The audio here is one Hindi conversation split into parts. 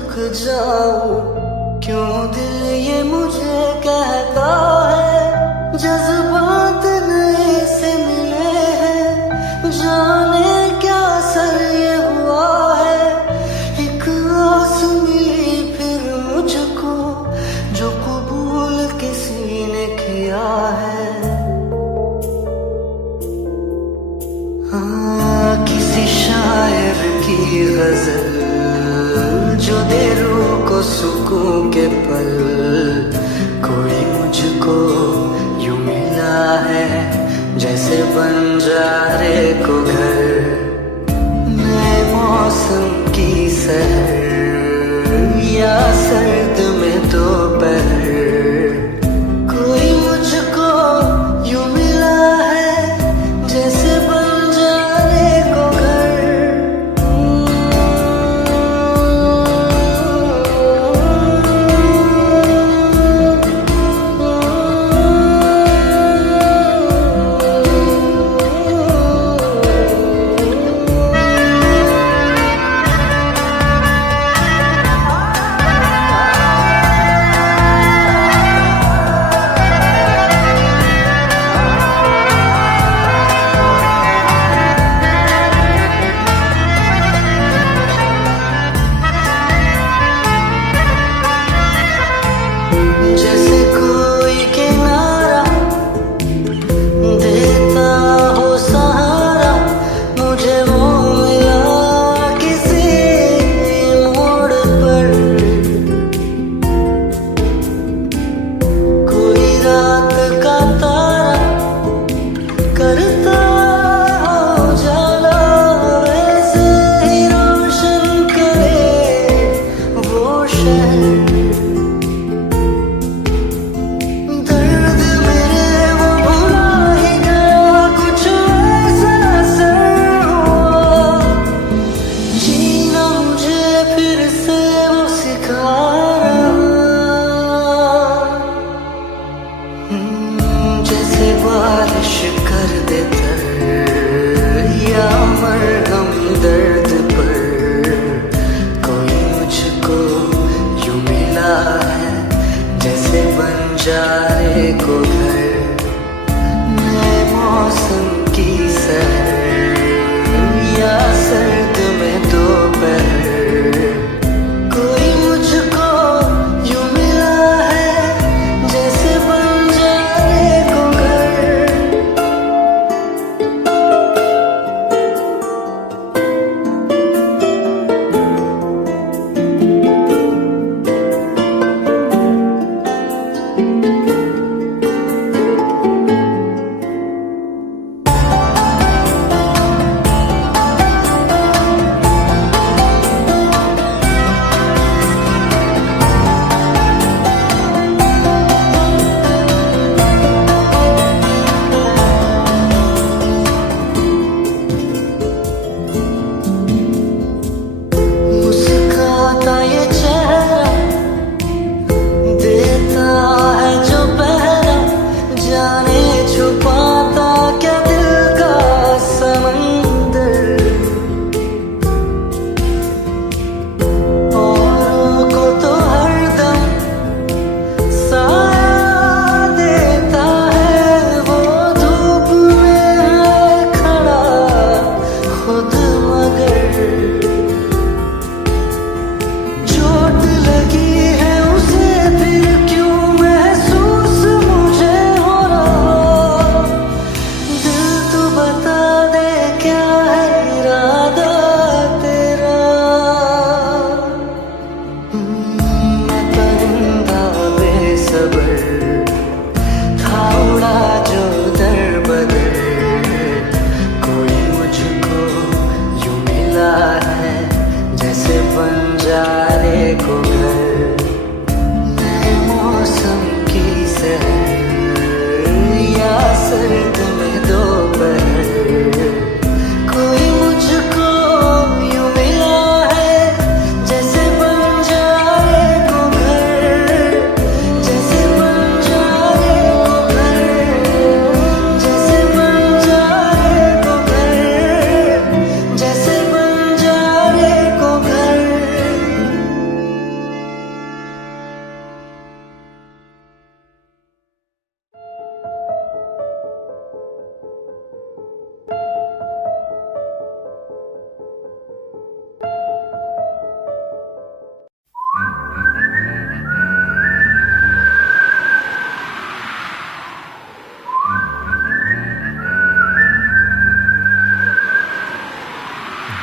रुक जाऊं, क्यों दिल ये मुझे कहता है जज्बात नए से मिले हैं, जाने क्या सर ये हुआ है। एक आस मिली फिर मुझको जो कबूल किसी ने किया है। हाँ, किसी शायर की गजल जो दे रूह को सुकून के पल, कोई मुझको यूं मिला है जैसे बंजारे को घर। नए मौसम की सहर या सर्द में दोपहर, कोई मुझको यूं मिला है जैसे बंजारे को घर।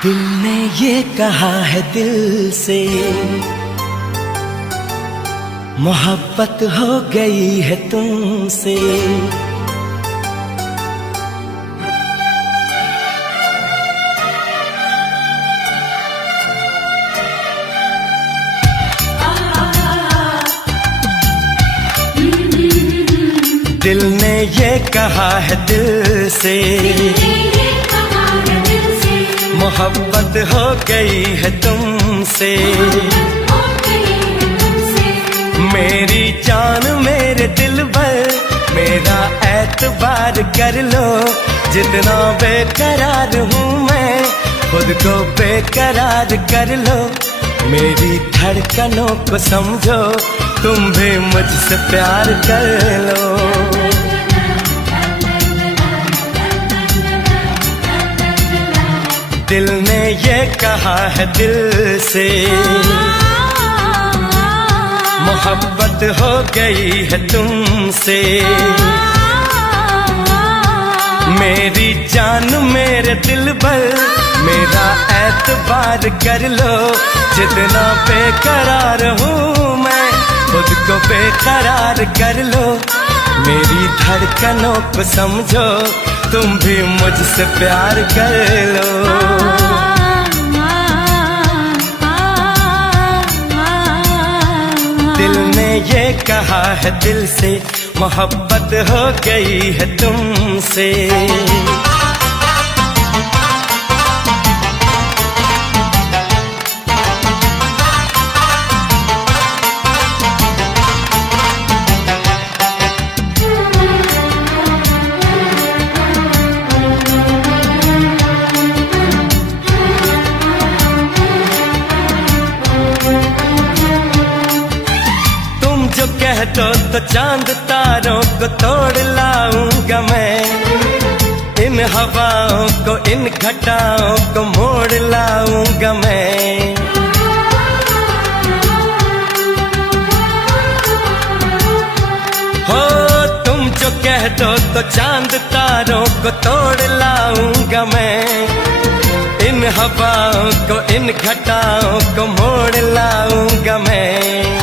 दिल ने ये कहा है दिल से, मोहब्बत हो गई है तुमसे। दिल ने ये कहा है दिल से, मोहब्बत हो गई है तुमसे। मेरी जान मेरे दिल भर, मेरा एतबार कर लो। जितना बेकरार हूँ मैं, खुद को बेकरार कर लो। मेरी धड़कनों को समझो, तुम भी मुझसे प्यार कर लो। दिल ने ये कहा है दिल से, मोहब्बत हो गई है तुमसे। मेरी जान मेरे दिल भर, मेरा एतबार कर लो। जितना बेकरार हूँ मैं, खुद को बेकरार कर लो। मेरी धड़कनों को समझो, तुम भी मुझसे प्यार कर लो। दिल ने ये कहा है दिल से, मोहब्बत हो गई है तुमसे। जो कह दो तो चांद तारों को तोड़ लाऊंगा मैं। इन हवाओं को, इन घटाओं को मोड़ लाऊंगा मैं। हो तुम जो कह दो तो चांद तारों को तोड़ लाऊंगा मैं। इन हवाओं को, इन घटाओं को मोड़ लाऊंगा मैं।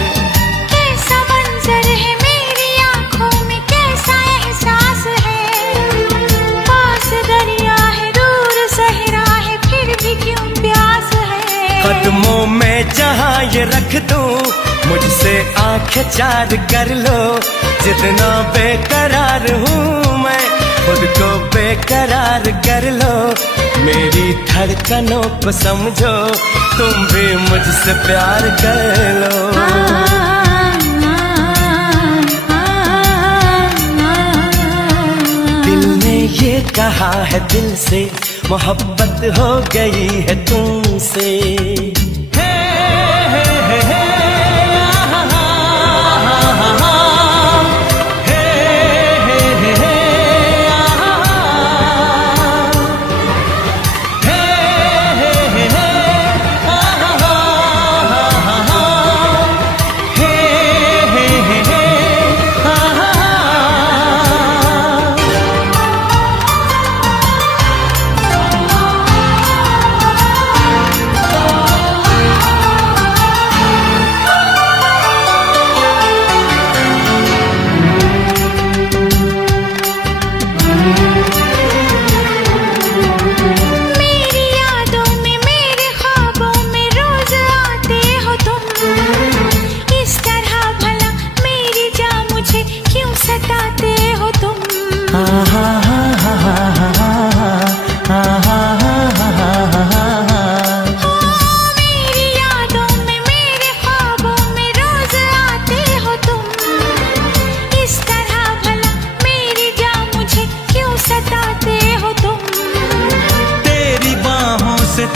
कदमों में जहाँ ये रख दूं, मुझसे आंखें चार कर लो। जितना बेकरार हूँ मैं, खुद को बेकरार कर लो। मेरी धड़कनों को समझो, तुम भी मुझसे प्यार कर लो। दिल ने ये कहा है दिल से, मोहब्बत हो गई है तुमसे।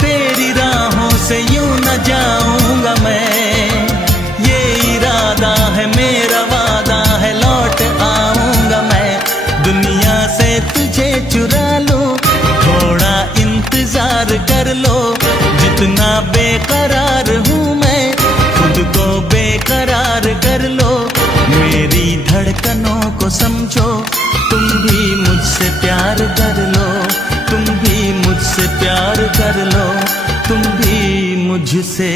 तेरी राहों से यूं न जाऊंगा मैं। ये इरादा है मेरा, वादा है, लौट आऊंगा मैं। दुनिया से तुझे चुरा लो, थोड़ा इंतजार कर लो। जितना बेकरार हूँ मैं, खुद को बेकरार कर लो। मेरी धड़कनों को समझो, तुम भी मुझसे प्यार कर लो। तुम भी मुझसे प्यार कर लो। तुम भी मुझसे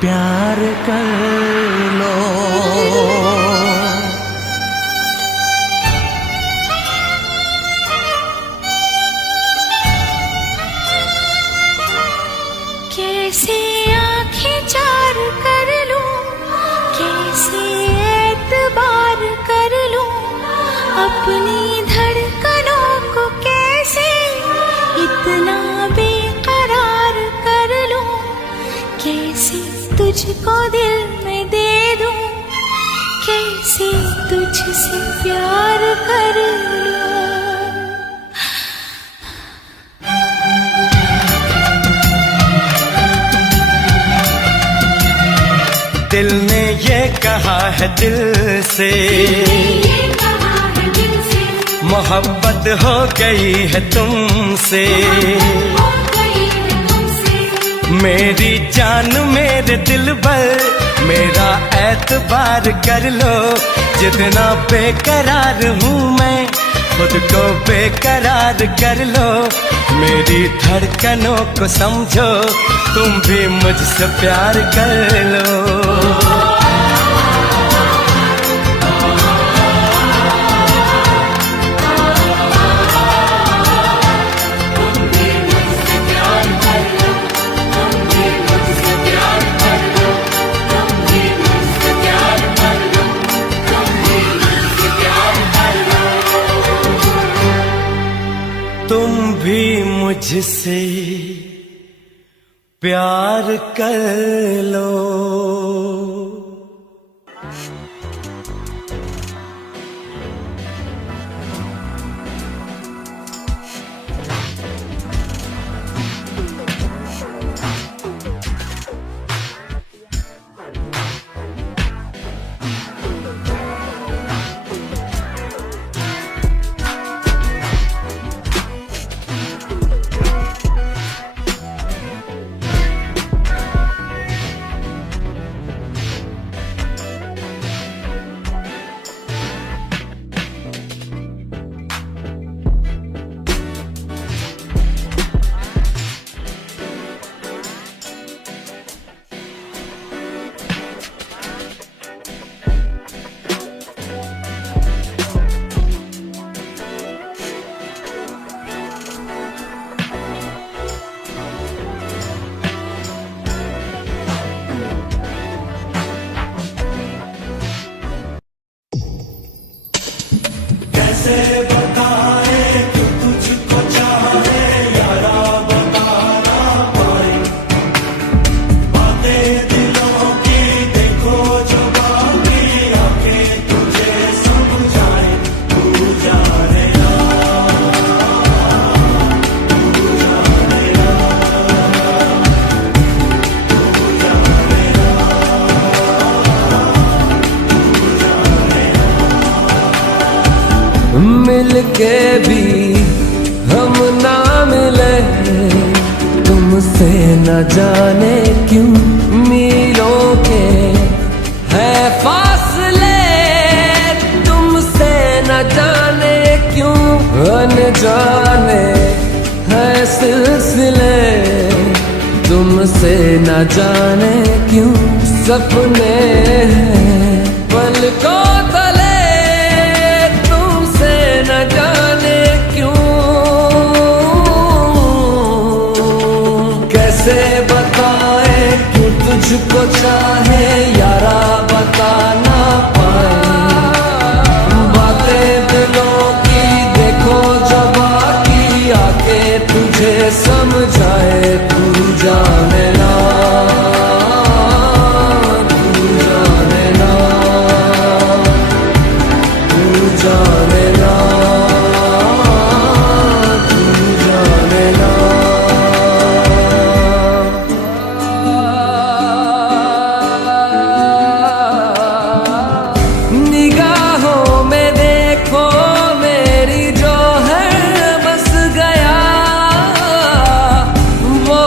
प्यार कर लो। कैसे आंखें चार कर लूं, कैसे एतबार कर लूं, अपनी धड़कनों को कैसे इतना बेकरार कर लूं, कैसे तुझको दिल में दे दूं, कैसे तुझसे प्यार कर लूं। दिल ने ये कहा है दिल से, मोहब्बत हो गई है तुमसे। मेरी जान मेरे दिल पर मेरा एतबार कर लो, जितना बेकरार हूँ मैं खुद को बेकरार कर लो। मेरी धड़कनों को समझो, तुम भी मुझसे प्यार कर लो। तुम भी मुझसे प्यार कर लो। कैसे बताए कि तुझको चाहे यारा, बता ना पाए बातें दिलों की। देखो जो बाकी आंखें तुझे समझाए, तू जाने ना, तू जाने ना, तू जाने ना, मिलके भी हम ना मिले, तुमसे न जाने क्यों मीलों के है फासले, तुमसे न जाने क्यों अनजाने है सिलसिले, तुमसे न जाने क्यों सपने हैं पलकों तले, न जाने क्यों। कैसे बताए क्यों तुझको चाहे यारा, बता ना पाए बातें दिलों की। देखो जब बाकी आके तुझे समझाए, तू जाने ना, तू जाने ना, तू जाने ना, तू जाने ना। निगाहों में देखो मेरी जो है बस गया, वो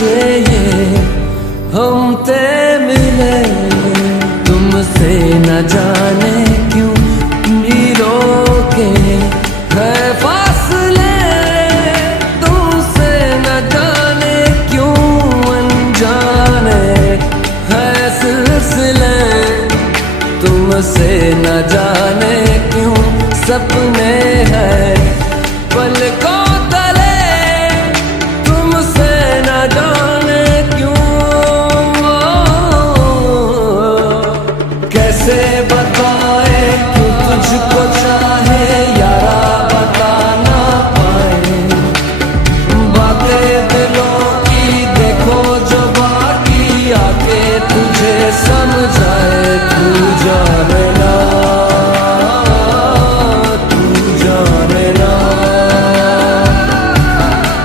सोचे ये हम ते मिले, तुमसे न जाने क्यों मीलों के है फासले, तुमसे न जाने क्यों अनजाने है सिलसिले, तुमसे न जाने क्यों सपने हैं पलकों तले, तुमसे न जाने क्यों। कैसे बताए क्यों तुझको चाहे यारा, बता ना पाए बातें दिलों की, देखो जो बाकी आके तुझे समझाए। तू जाने ना, तू जाने ना,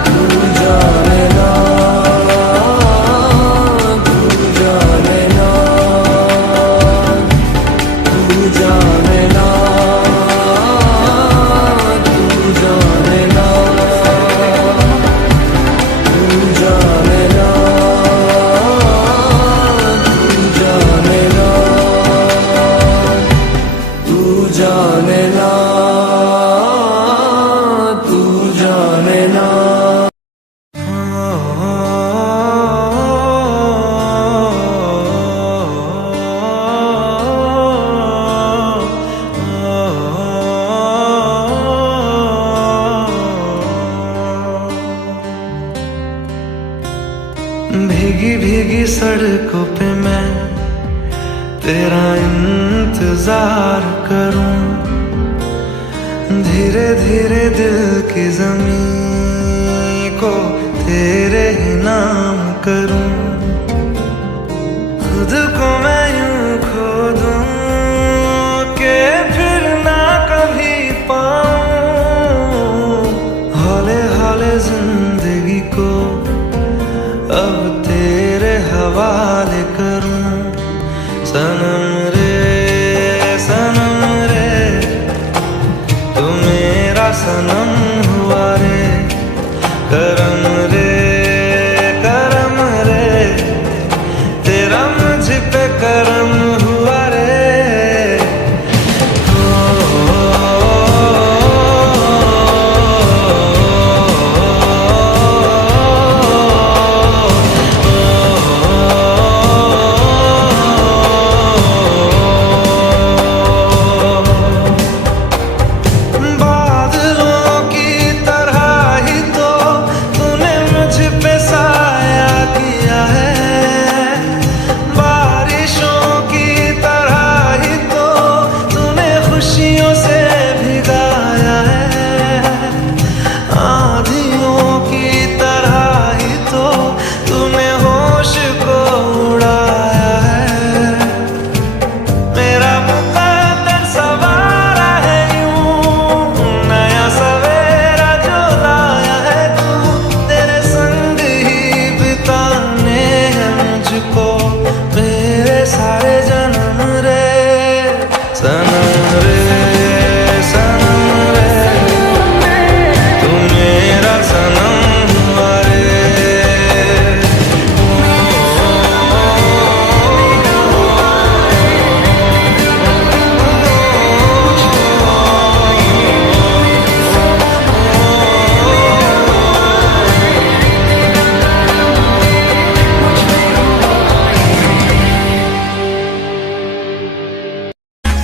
तू जाने ना, तू जाने ना, तू जाने ना, तू जाने ना, तू जाने ना, तू जाने ना, तू जाने ना। भीगी भीगी सड़कों पे मैं तेरा इंतजार करूं, धीरे धीरे दिल की ज़मीं को तेरे ही नाम करूं, खुद को मैं यूं खो दूं कि फिर ना कभी पाऊं, हौले हौले जिंदगी को अब तेरे हवाले करूं। सनम रे तू मेरा सनम हुआ रे, करम रे तेरा मुझ पे करम हुआ रे।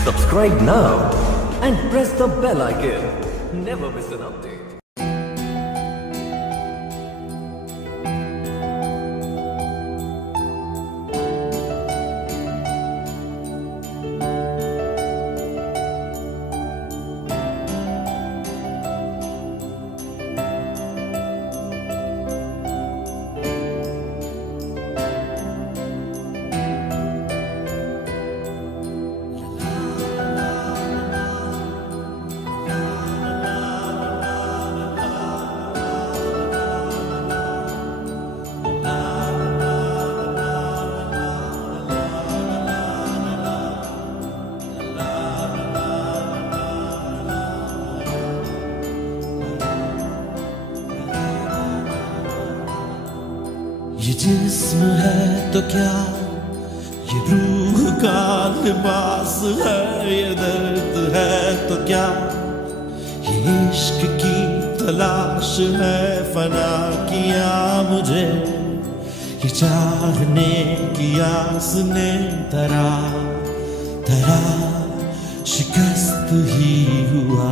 Subscribe now and press the bell icon. Never miss an update. जिस्म है तो क्या, ये रूह का लिबास है, ये दर्द है तो क्या, ये इश्क की तलाश है, फना किया मुझे ये चाहने की आस ने, तरा तरा शिकस्त ही हुआ।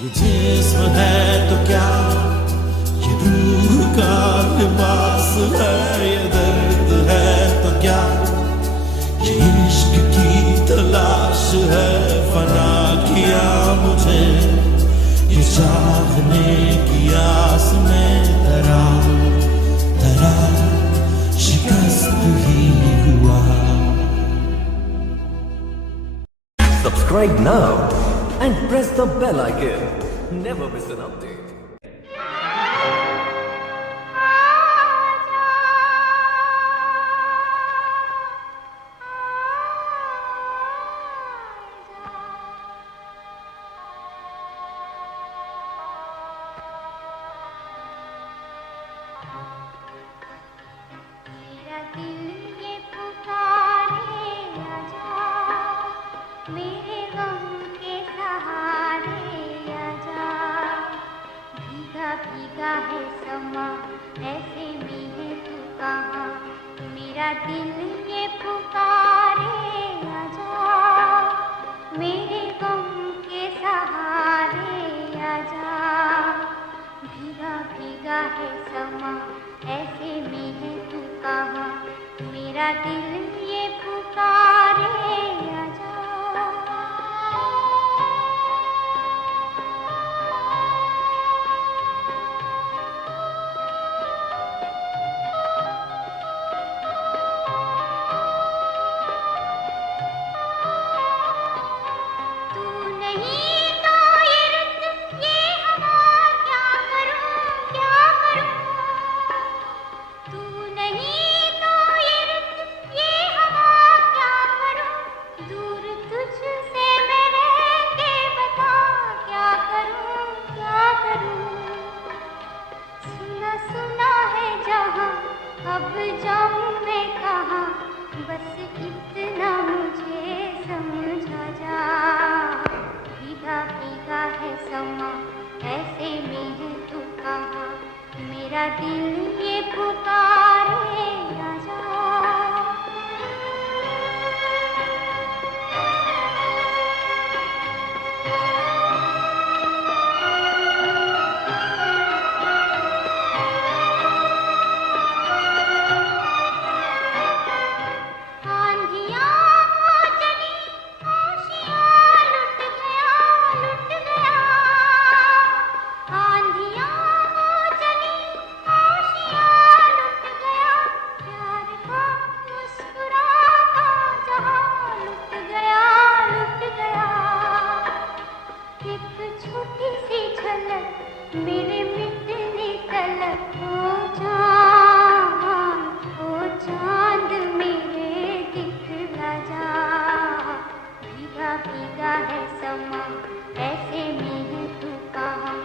ये जिस्म है तो क्या, ये रूह का लिबास है, ये दर्द है तो क्या, ये इश्क की तलाश है, फना किया मुझे ये चाहने की आस में, तरा तरा शिकस्त ही हुआ। Subscribe now and press the bell icon. Never miss an update. मेरा दिल ये पुकारे आजा, मेरे गम के सहारे आजा। भीगा भीगा है समा, ऐसे में है तू कहाँ। मेरा दिल ये पुकारे आजा, मेरे गम के सहारे आजा। भीगा भीगा है समा, ऐसे में है तू कहाँ। मेरा दिल ये पुकारे आजा। तू नहीं तो ये रुत ये हवा, क्या करूं क्या करूं। तू नहीं तो ये रुत ये हवा, क्या करूं। दूर तुझसे मैं रह के बता, क्या करूं क्या करूं। सुना सुना है जहां, अब जाऊं मैं कहां। बस इतना मुझे समझा जा। भीगा भीगा है समा, ऐसे में है तू कहाँ। मेरा दिल ये पुकारे आजा। मेरे मिटने तलक ओ चांद मेरे दिखला जा। भीगा भीगा है समा ऐसे में है तू कहाँ,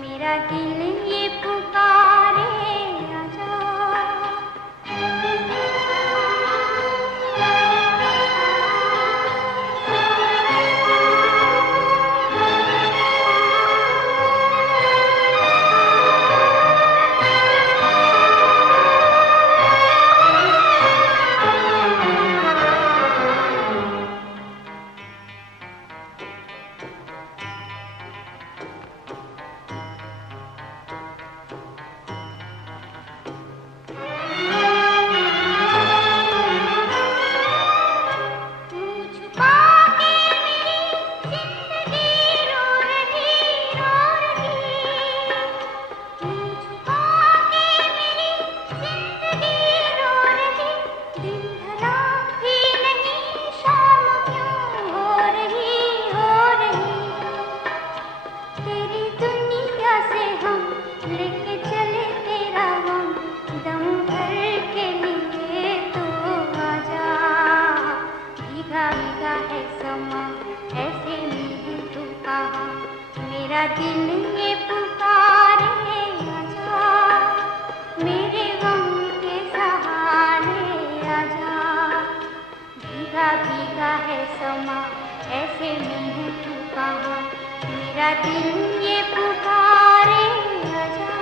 मेरा दिल ये पुकारे आजा। मेरा दिल ये पुकारे आजा, मेरे गम के सहारे आजा। भीगा भीगा है समा ऐसे में है तू कहाँ, मेरा दिल ये पुकारे आजा।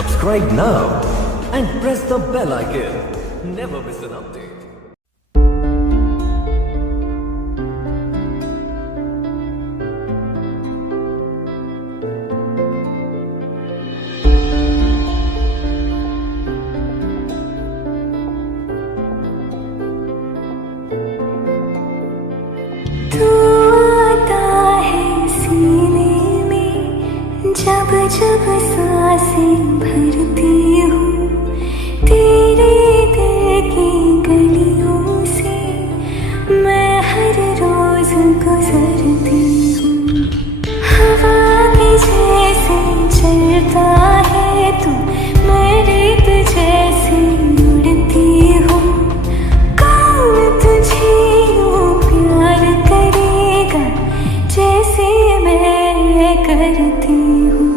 Subscribe now and press the bell icon. Never miss an update. जब जब सांसें भरती हूँ तेरे दिल की गलियों से, मैं हर रोज गुजरती हूँ। हवा के जैसे चलता है तू, मैं रेत जैसे उड़ती हूँ। कौन तुझे यूँ प्यार करेगा जैसे मैं करती हूँ।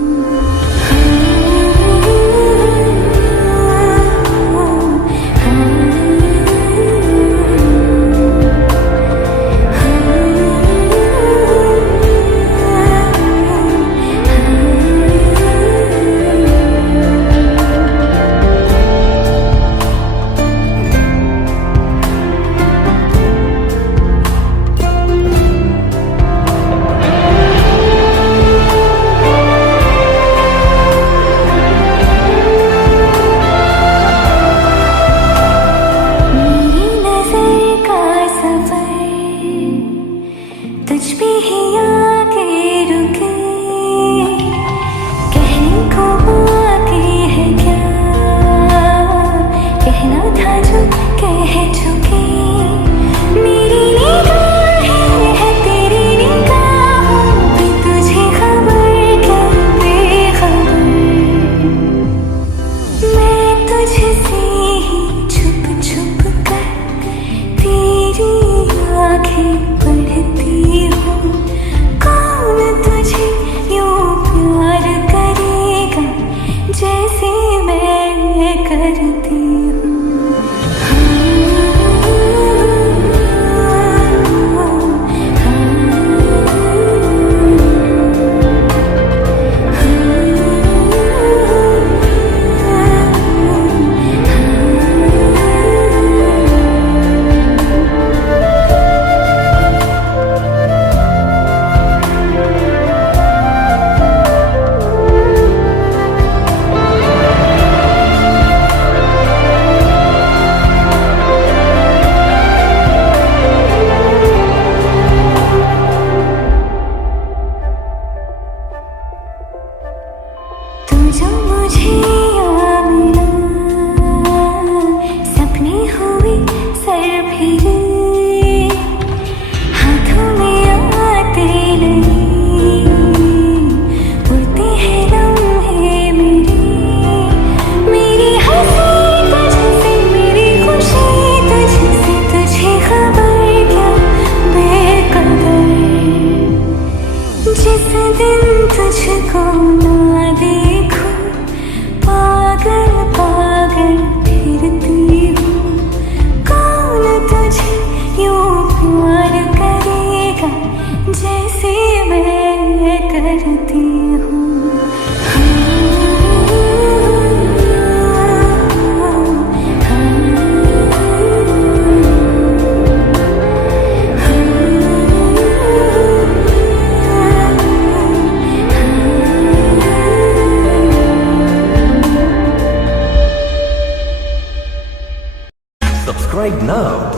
Subscribe now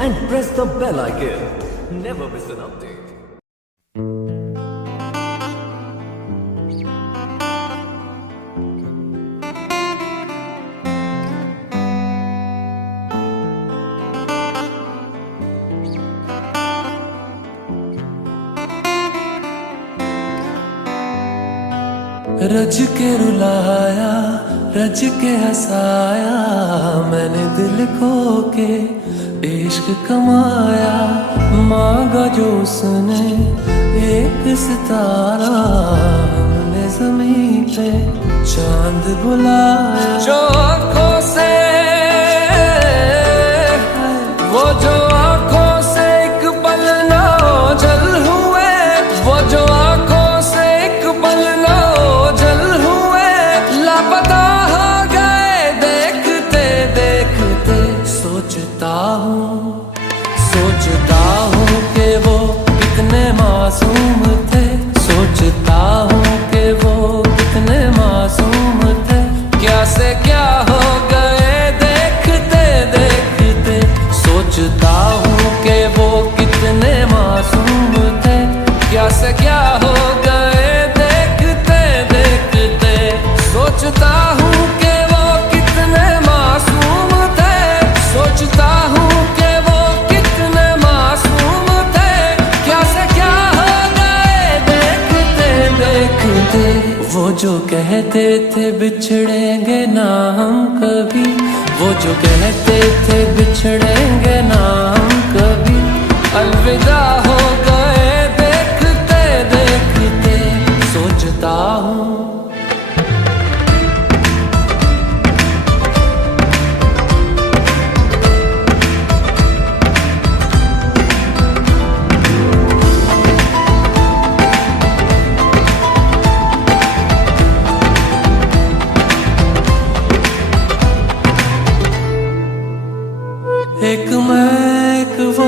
and press the bell icon. Never miss an update. रज के रुलाया, रज के हंसाया, मैंने दिल खो के इश्क कमाया। मांगा जो उसने एक सितारा, हमने ज़मीं पे चांद बुलाया। जो आँखों से वो जो आँखों से एक पल ना ओझल हुए, वो जो आँखों से एक पल ना ओझल हुए, लापता हो गए देखते देखते। सोचता हूँ कि वो कितने मासूम थे, सोचता हूँ कि वो कितने मासूम थे। क्या से क्या हो गए देखते देखते। सोचता हूँ कि वो कितने मासूम थे, क्या से क्या हो गए देखते देखते। सोचता हूँ कि वो कितने मासूम थे, सोचता हूँ कि वो कितने मासूम थे, क्या से क्या हो गए देखते देखते। वो जो कहते थे बिछड़ेंगे ना हम कभी, वो जो कहते थे बिछड़ेंगे ना हम कभी, अलविदा हो गए देखते देखते। सोचता हूँ एक मैं एक वो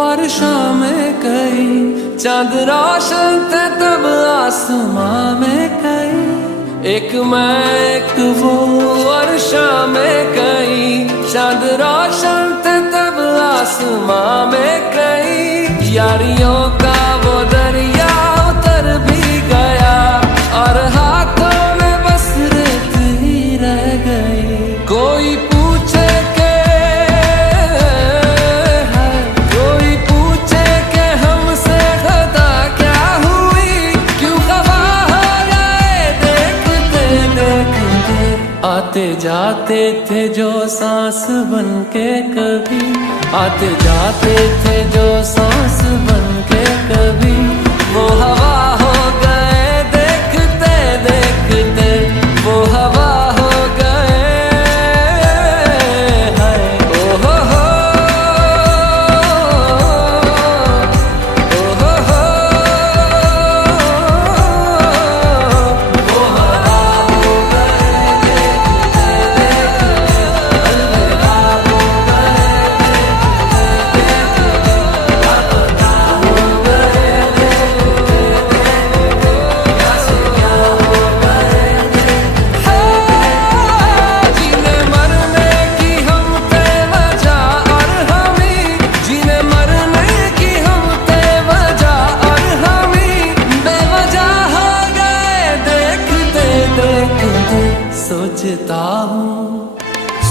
और शामें कई, चांद रोशन थे तब आसमां में कई। एक मैं एक वो और शामें कई, चांद रोशन थे तब आसमां में कई। यारियों का वो दरिया उतर भी गया, और हाथों में बस रेत ही रह गई। कोई पूछे के आते जाते थे जो सांस बन के कभी, आते जाते थे जो सांस बन के कभी, वो हवा हो गए देखते देखते। वो हवा हो गए हाय ओ हो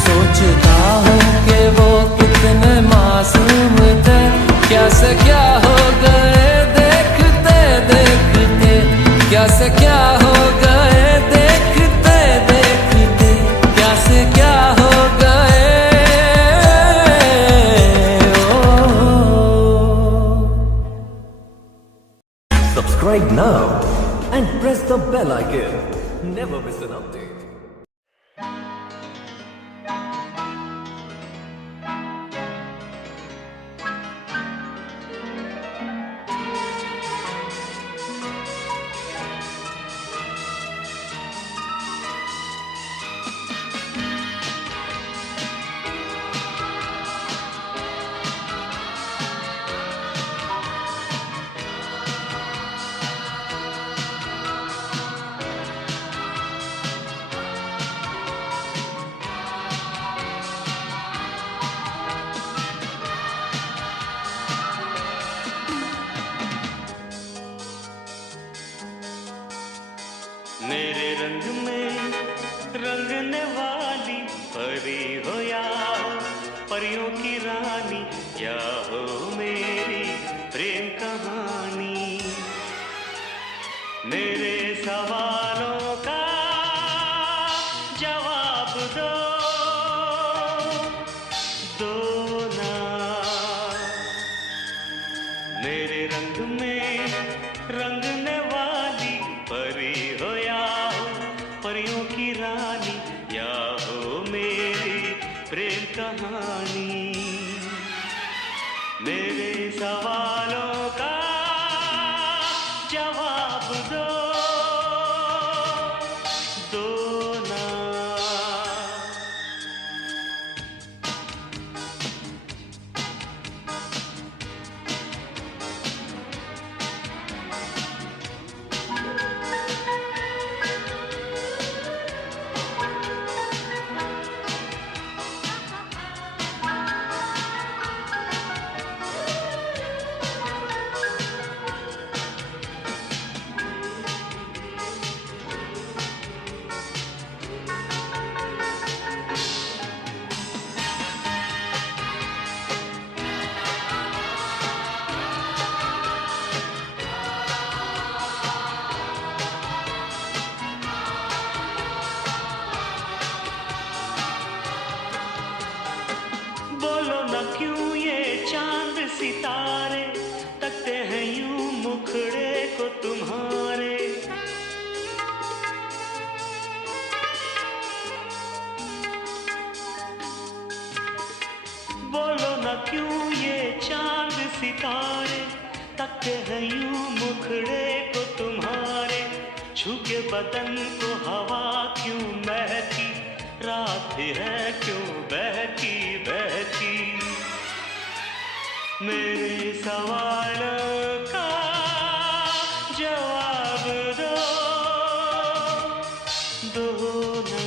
सोचता हूँ कि वो कितने मासूम थे, क्या से क्या हो गए देखते देखते। क्या से क्या हो गए देखते देखते, क्या से क्या हो गए Subscribe now and press the bell icon. Never miss an update. परियों की रानी, क्या हो मेरी प्रेम कहानी। मेरे सवालों का जवाब दो ना। मेरे रंग में रंगने वाली परी हो या हो परियों की रानी, या हो मेरी प्रेम कहानी। मेरे सवालों का जवाब दो ना। बोलो न क्यों ये चांद सितारे तकते हैं यूं मुखड़े को तुम्हारे। बोलो न क्यों ये चांद सितारे तकते हैं यूं मुखड़े को तुम्हारे। छू के बदन को हवा क्यों महकी, रात है क्यों बहकी बहकी। मेरे सवालों का जवाब दो ना।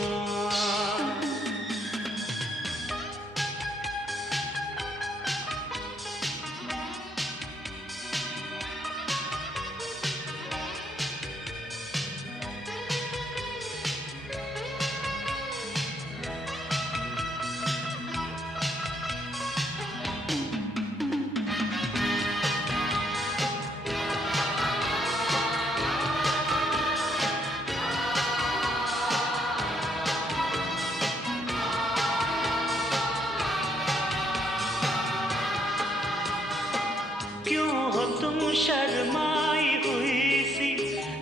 क्यों हो तुम शर्माई हुई सी,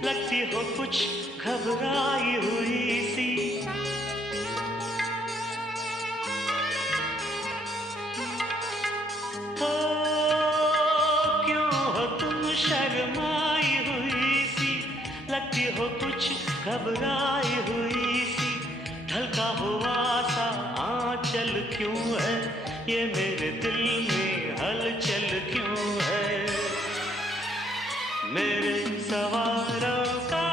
लगती हो कुछ घबराई हुई सी। हो क्यों हो तुम शर्माई हुई सी, लगती हो कुछ घबराई हुई सी। ढलका हुआ सा आंचल क्यों है, ये मेरे दिल में हलचल क्यों है। मेरे सवालों का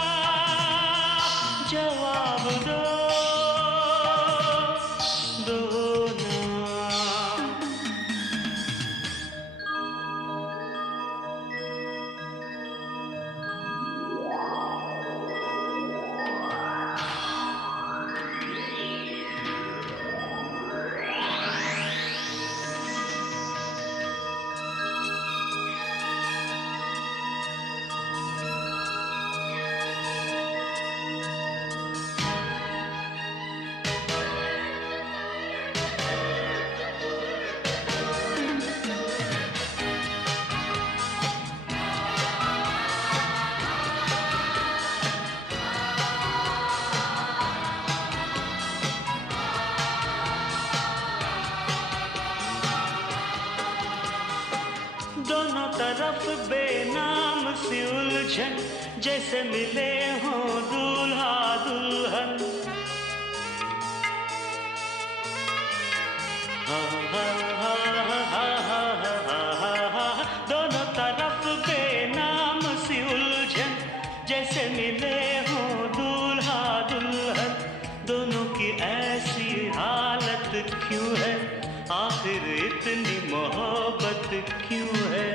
जवाब दो ना। दोनों तरफ बेनाम सी उलझन, जैसे मिले हों दूल्हा दुल्हन। दोनों तरफ बेनाम सी उलझन, जैसे मिले हों दूल्हा दुल्हन। दोनों की ऐसी हालत क्यों है, आखिर इतनी मोहब्बत क्यों है।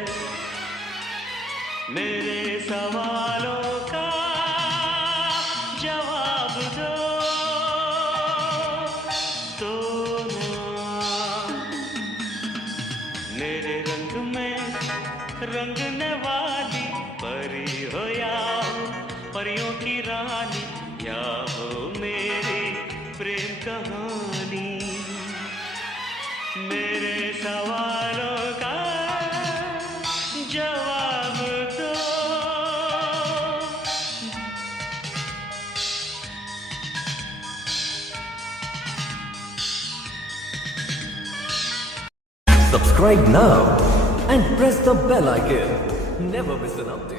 मेरे सवालों का जवाब दो ना। रंगने वाली परी हो या हो परियों की रानी, या हो मेरी प्रेम कहानी। मेरे सवालों का जवाब दो। Subscribe now and press the bell icon. Never miss an update.